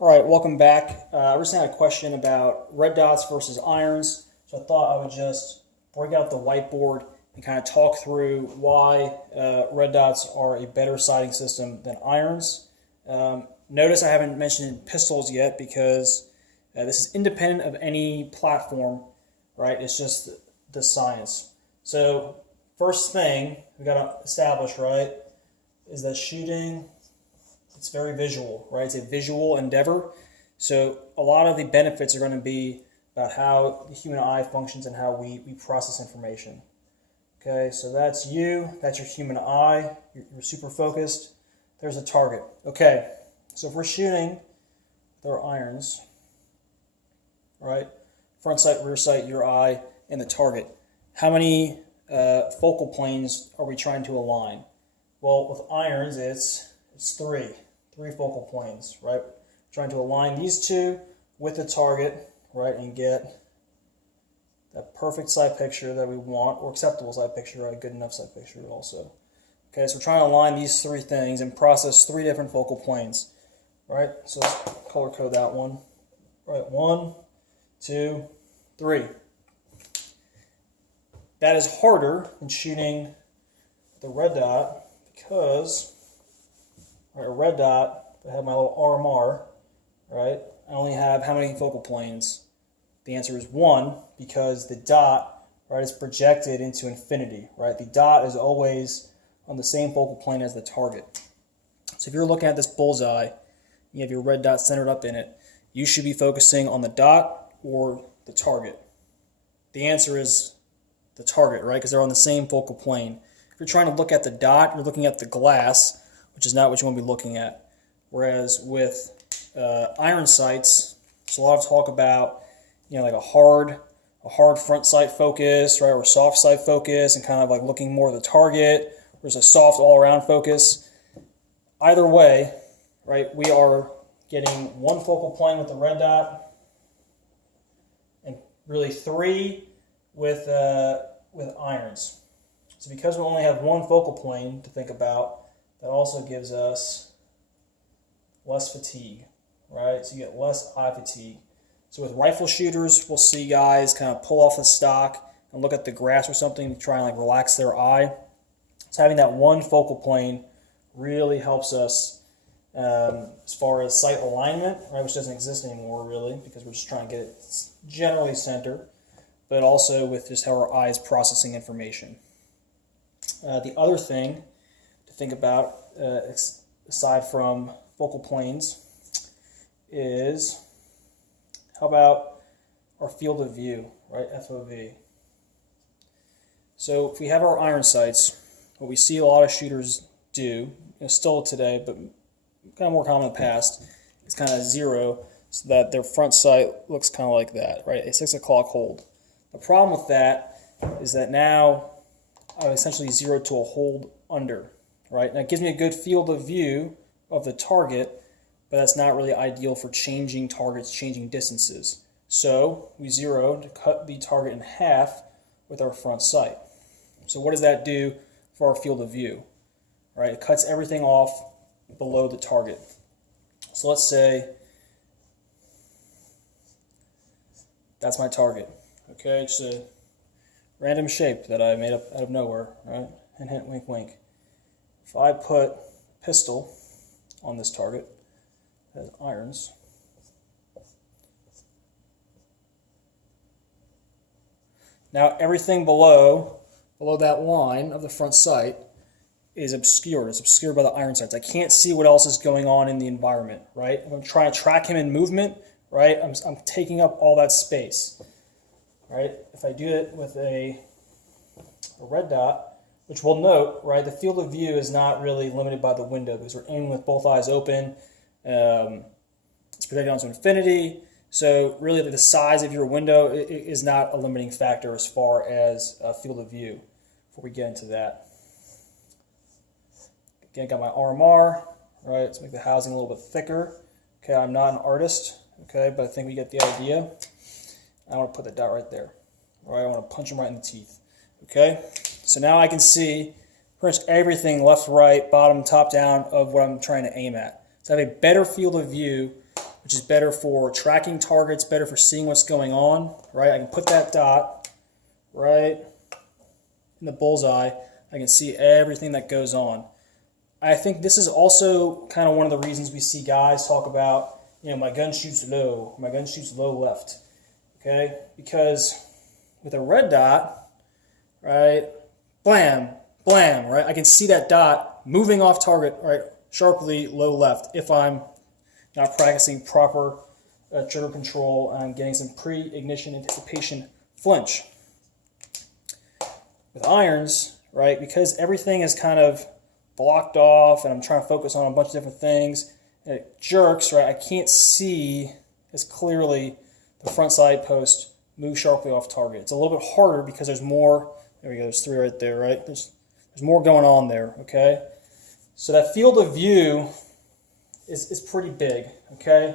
All right, welcome back. I recently had a question about red dots versus irons, so I thought I would just break out the whiteboard and kind of talk through why red dots are a better sighting system than irons. Notice I haven't mentioned pistols yet because this is independent of any platform, right? It's just the science. So first thing we got to establish, right, is that shooting, it's very visual, right? It's a visual endeavor. So a lot of the benefits are going to be about how the human eye functions and how we process information. Okay, so that's you, that's your human eye, you're super focused. There's a target. Okay, so if we're shooting with our irons, right, front sight, rear sight, your eye, and the target, how many focal planes are we trying to align? Well, with irons, it's three focal planes, right? Trying to align these two with the target, right, and get that perfect sight picture that we want, or acceptable sight picture, right, good enough sight picture also. Okay, so we're trying to align these three things and process three different focal planes, right? So let's color code that one. Right, 1, 2, 3. That is harder than shooting the red dot because a red dot, I have my little RMR, right? I only have how many focal planes? The answer is 1 because the dot, right, is projected into infinity, right? The dot is always on the same focal plane as the target. So if you're looking at this bullseye, you have your red dot centered up in it, you should be focusing on the dot or the target. The answer is the target, right? Because they're on the same focal plane. If you're trying to look at the dot, you're looking at the glass, which is not what you want to be looking at. Whereas with iron sights, there's a lot of talk about, like a hard front sight focus, right, or soft sight focus, and kind of like looking more at the target. There's a soft all-around focus. Either way, right, we are getting one focal plane with the red dot, and really 3 with irons. So because we only have one focal plane to think about, that also gives us less fatigue, right? So you get less eye fatigue. So with rifle shooters, we'll see guys kind of pull off the stock and look at the grass or something to try and like relax their eye. So having that one focal plane really helps us as far as sight alignment, right, which doesn't exist anymore really because we're just trying to get it generally centered, but also with just how our eye is processing information. The other thing to think about, aside from focal planes, is how about our field of view, right, FOV. So if we have our iron sights, what we see a lot of shooters do, still today, but kind of more common in the past, is kind of 0 so that their front sight looks kind of like that, right, a 6 o'clock hold. The problem with that is that now I essentially 0 to a hold under, right? Now it gives me a good field of view of the target, but that's not really ideal for changing targets, changing distances. So we 0 to cut the target in half with our front sight. So what does that do for our field of view? Right? It cuts everything off below the target. So let's say that's my target. Okay, just a random shape that I made up out of nowhere, right? Hint, hint, wink, wink. If I put a pistol on this target, has irons, now everything below that line of the front sight is obscured. It's obscured by the iron sights. I can't see what else is going on in the environment, right? If I'm trying to track him in movement, right, I'm taking up all that space, right? If I do it with a red dot, which we'll note, right, the field of view is not really limited by the window because we're aiming with both eyes open. It's projected onto infinity. So really the size of your window is not a limiting factor as far as field of view before we get into that. Again, got my RMR, right, let's make the housing a little bit thicker. Okay, I'm not an artist, okay, but I think we get the idea. I want to put the dot right there. All right, I want to punch him right in the teeth. Okay, so now I can see pretty much everything left, right, bottom, top, down of what I'm trying to aim at. So I have a better field of view which is better for tracking targets, better for seeing what's going on, right? I can put that dot right in the bullseye. I can see everything that goes on. I think this is also kind of one of the reasons we see guys talk about, my gun shoots low, my gun shoots low left, okay? Because with a red dot, right, blam, blam, right? I can see that dot moving off target, right, sharply low left if I'm not practicing proper trigger control and I'm getting some pre-ignition anticipation flinch. With irons, right, because everything is kind of blocked off and I'm trying to focus on a bunch of different things, and it jerks, right, I can't see as clearly the front side post move sharply off target. It's a little bit harder because there's more, there we go, there's 3 right there, right? There's more going on there, okay? So that field of view is pretty big, okay?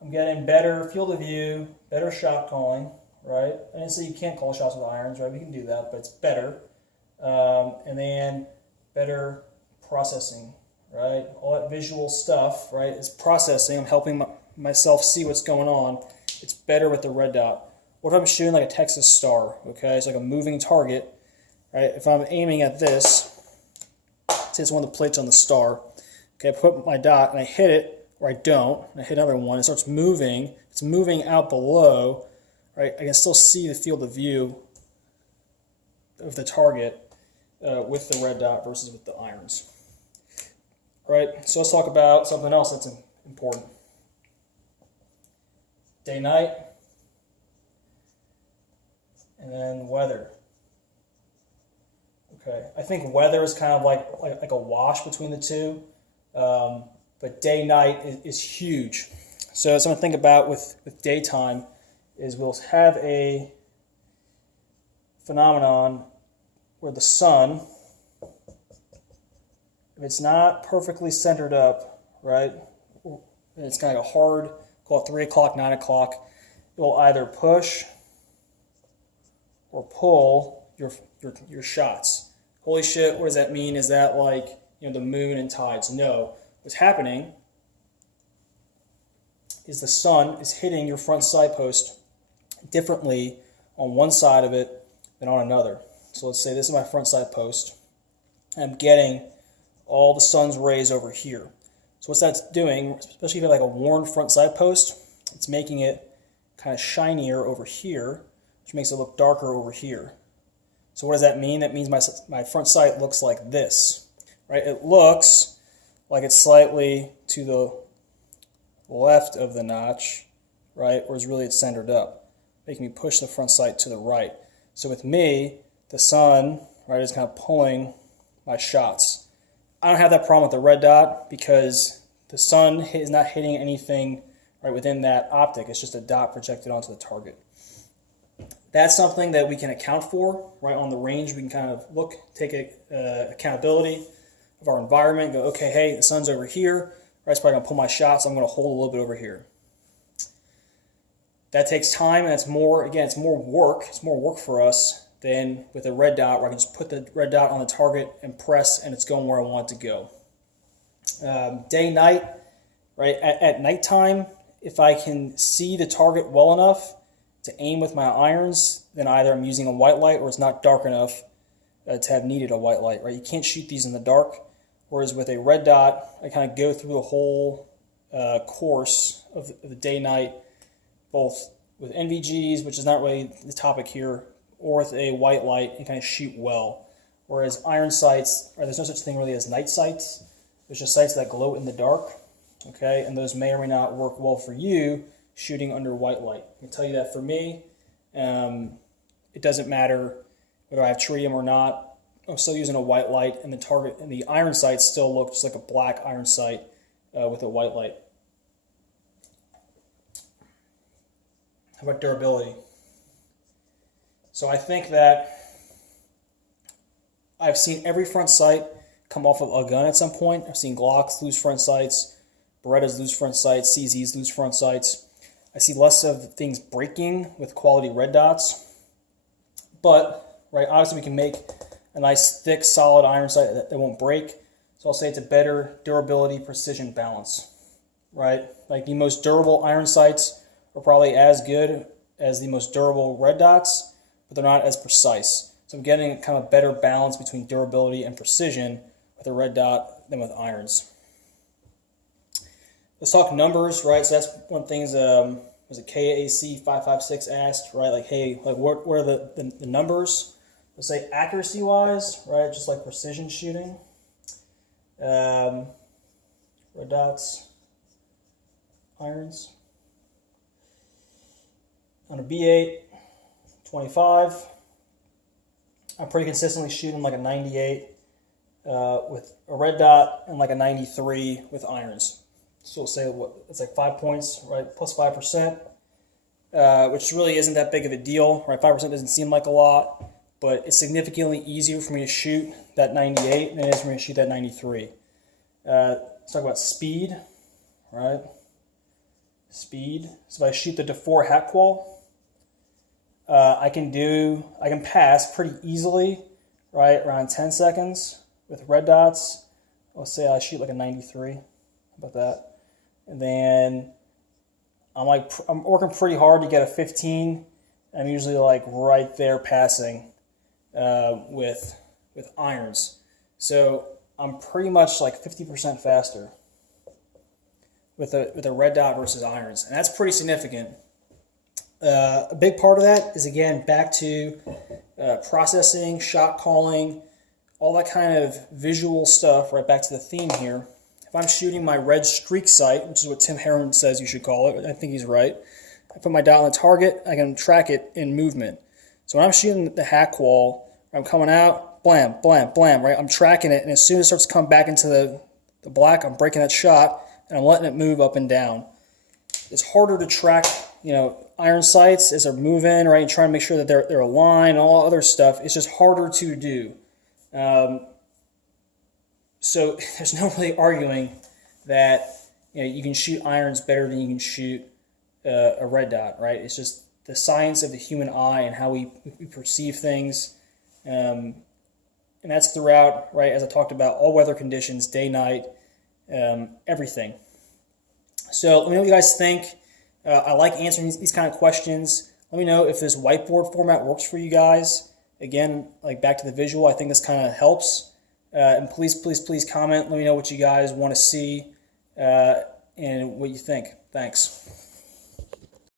I'm getting better field of view, better shot calling, right? I didn't say you can't call shots with irons, right? We can do that, but it's better. And then better processing, right? All that visual stuff, right, is processing. I'm helping myself see what's going on. It's better with the red dot. What if I'm shooting like a Texas Star, okay? It's like a moving target, right? If I'm aiming at this, say it's one of the plates on the Star, okay, I put my dot and I hit it, or I don't, and I hit another one, it starts moving, it's moving out below, right? I can still see the field of view of the target with the red dot versus with the irons. All right, so let's talk about something else that's important. Day, night, and then weather. Okay, I think weather is kind of like a wash between the two, but day, night is huge. So something to think about with daytime is we'll have a phenomenon where the sun, if it's not perfectly centered up, right, and it's kind of a hard, call it 3 o'clock, 9 o'clock, it will either push or pull your shots. Holy shit, what does that mean? Is that like, the moon and tides? No. What's happening is the sun is hitting your front side post differently on one side of it than on another. So let's say this is my front side post. I'm getting all the sun's rays over here. So what's that's doing, especially if you have like a worn front side post, it's making it kind of shinier over here, which makes it look darker over here. So what does that mean? That means my front sight looks like this, right? It looks like it's slightly to the left of the notch, right? Whereas really it's centered up, making me push the front sight to the right. So with me, the sun, right, is kind of pulling my shots. I don't have that problem with the red dot because the sun is not hitting anything right within that optic. It's just a dot projected onto the target. That's something that we can account for, right, on the range. We can kind of look, take accountability of our environment, go, okay, hey, the sun's over here, right, it's probably going to pull my shots, I'm going to hold a little bit over here. That takes time, and it's more, again, it's more work for us than with a red dot, where I can just put the red dot on the target and press, and it's going where I want it to go. Day, night, right, at nighttime, if I can see the target well enough to aim with my irons, then either I'm using a white light or it's not dark enough to have needed a white light, right? You can't shoot these in the dark, whereas with a red dot, I kind of go through the whole course of the day-night, both with NVGs, which is not really the topic here, or with a white light and kind of shoot well. Whereas iron sights, there's no such thing really as night sights. There's just sights that glow in the dark, okay? And those may or may not work well for you shooting under white light. I can tell you that for me, it doesn't matter whether I have tritium or not. I'm still using a white light, and the target and the iron sights still look just like a black iron sight with a white light. How about durability? So I think that I've seen every front sight come off of a gun at some point. I've seen Glocks lose front sights, Berettas lose front sights, CZs lose front sights. I see less of things breaking with quality red dots. But, right, obviously we can make a nice, thick, solid iron sight that won't break. So I'll say it's a better durability, precision balance, right? Like the most durable iron sights are probably as good as the most durable red dots, but they're not as precise. So I'm getting kind of better balance between durability and precision with a red dot than with irons. Let's talk numbers, right? So that's one thing. Was it KAC 556 asked, right? Like, hey, like what are the numbers? Let's say accuracy wise, right? Just like precision shooting. Red dots, irons. On a B8, 25. I'm pretty consistently shooting like a 98 with a red dot and like a 93 with irons. So we'll say it's like 5 points, right? Plus 5%, which really isn't that big of a deal, right? 5% doesn't seem like a lot, but it's significantly easier for me to shoot that 98 than it is for me to shoot that 93. Let's talk about speed, right? Speed. So if I shoot the DeFore hat qual, I can pass pretty easily, right? Around 10 seconds with red dots. Let's say I shoot like a 93. How about that? And then I'm working pretty hard to get a 15. I'm usually like right there passing with irons. So I'm pretty much like 50% faster with a red dot versus irons, and that's pretty significant. A big part of that is, again, back to processing, shot calling, all that kind of visual stuff, right back to the theme here. If I'm shooting my red streak sight, which is what Tim Herron says you should call it, I think he's right. I put my dot on the target, I can track it in movement. So when I'm shooting the hat qual, I'm coming out, blam, blam, blam, right? I'm tracking it, and as soon as it starts to come back into the black, I'm breaking that shot, and I'm letting it move up and down. It's harder to track, iron sights as they're moving, right? And trying to make sure that they're aligned and all other stuff. It's just harder to do. So there's no really arguing that you can shoot irons better than you can shoot a red dot, right? It's just the science of the human eye and how we perceive things. And that's throughout, right, as I talked about, all weather conditions, day, night, everything. So let me know what you guys think. I like answering these kind of questions. Let me know if this whiteboard format works for you guys. Again, like back to the visual, I think this kind of helps. And please comment. Let me know what you guys want to see and what you think. Thanks.